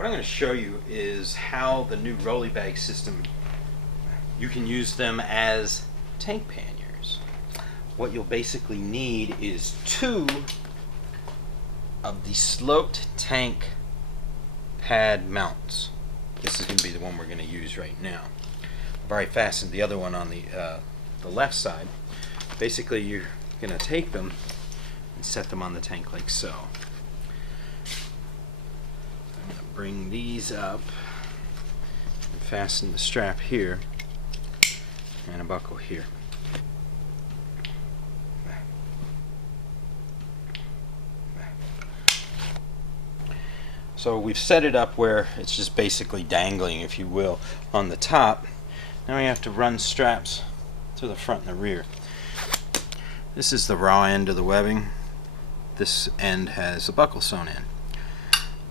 What I'm going to show you is how the new Rolie bag system, you can use them as tank panniers. What you'll basically need is 2 of the sloped tank pad mounts. This is going to be the one we're going to use right now. I've already fastened the other one on the left side. Basically, you're going to take them and set them on the tank like so. I'm going to bring these up and fasten the strap here and a buckle here. So we've set it up where it's just basically dangling, if you will, on the top. Now we have to run straps to the front and the rear. This is the raw end of the webbing. This end has a buckle sewn in.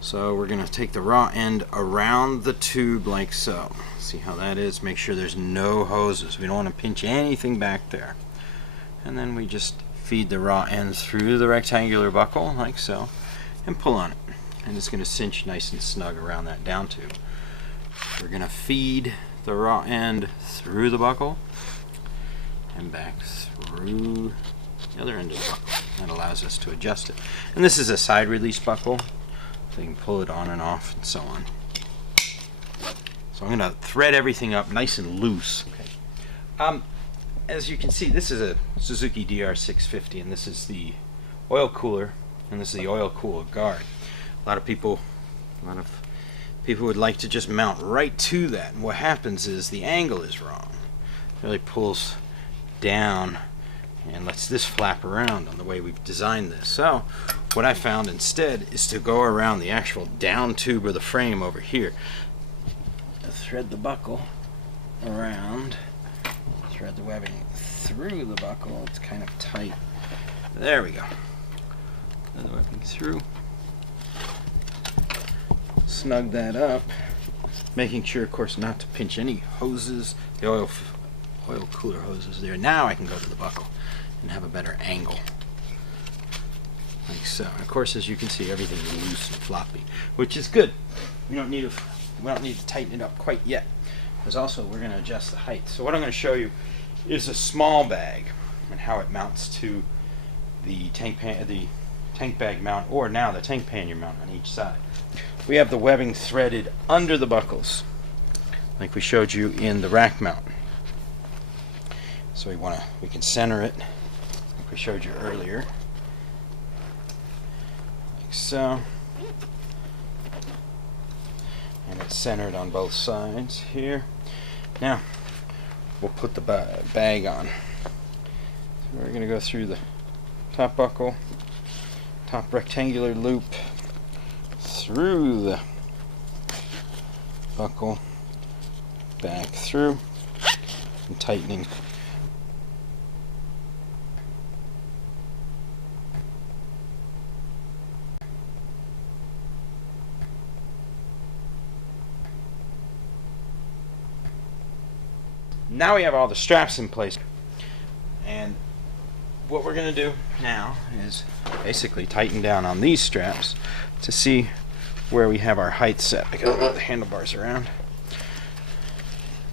So we're going to take the raw end around the tube like so. See how that is? Make sure there's no hoses. We don't want to pinch anything back there. And then we just feed the raw ends through the rectangular buckle like so and pull on it. And it's going to cinch nice and snug around that down tube. We're going to feed the raw end through the buckle and back through the other end of the buckle. That allows us to adjust it. And this is a side release buckle, so you can pull it on and off and so on. So I'm going to thread everything up nice and loose. Okay. As you can see, this is a Suzuki DR650, and this is the oil cooler, and this is the oil cooler guard. A lot of people would like to just mount right to that, and what happens is the angle is wrong. It really pulls down and lets this flap around on the way we've designed this. So what I found instead is to go around the actual down tube of the frame over here. Thread the buckle around, thread the webbing through the buckle. It's kind of tight. There we go. Thread the webbing through. Snug that up, making sure, of course, not to pinch any hoses, the oil cooler hoses there. Now I can go to the buckle and have a better angle, like so. And of course, as you can see, everything is loose and floppy, which is good. We don't need to tighten it up quite yet, because also we're going to adjust the height. So what I'm going to show you is a small bag and how it mounts to the tank bag mount, or now the tank pannier mount on each side. We have the webbing threaded under the buckles, like we showed you in the rack mount. So we can center it, like we showed you earlier, like so. And it's centered on both sides here. Now we'll put the bag on. So we're going to go through the top buckle, top rectangular loop, through the buckle, back through, and tightening. Now we have all the straps in place, and what we're going to do now is basically tighten down on these straps to see where we have our height set. I gotta move the handlebars around.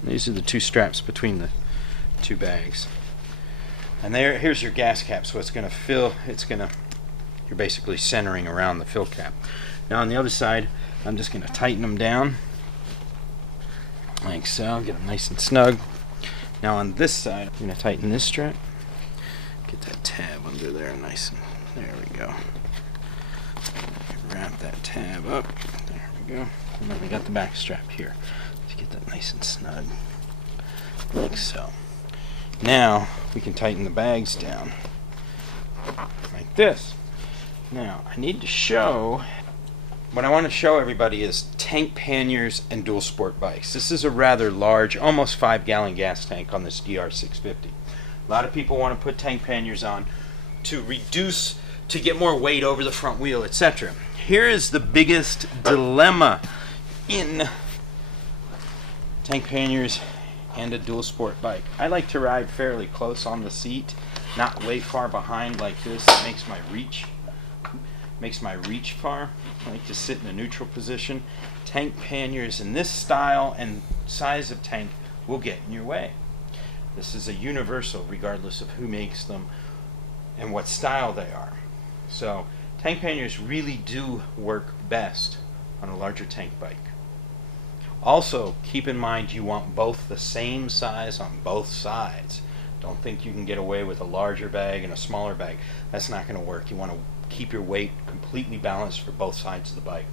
These are the 2 straps between the 2 bags, and here's your gas cap. So it's going to fill. You're basically centering around the fill cap. Now on the other side, I'm just going to tighten them down like so. Get them nice and snug. Now on this side, I'm going to tighten this strap. Get that tab under there nice and there we go. Wrap that tab up. There we go. And then we got the back strap here to get that nice and snug, like so. Now we can tighten the bags down like this. Now I need to show, what I want to show everybody is tank panniers and dual sport bikes. This is a rather large, almost 5-gallon gas tank on this DR650. A lot of people want to put tank panniers on to get more weight over the front wheel, etc. Here is the biggest dilemma in tank panniers and a dual sport bike. I like to ride fairly close on the seat, not way far behind like this. It makes my reach makes my reach far. I like to sit in a neutral position. Tank panniers in this style and size of tank will get in your way. This is a universal regardless of who makes them and what style they are. So tank panniers really do work best on a larger tank bike. Also, keep in mind you want both the same size on both sides. Don't think you can get away with a larger bag and a smaller bag. That's not going to work. You want to keep your weight completely balanced for both sides of the bike.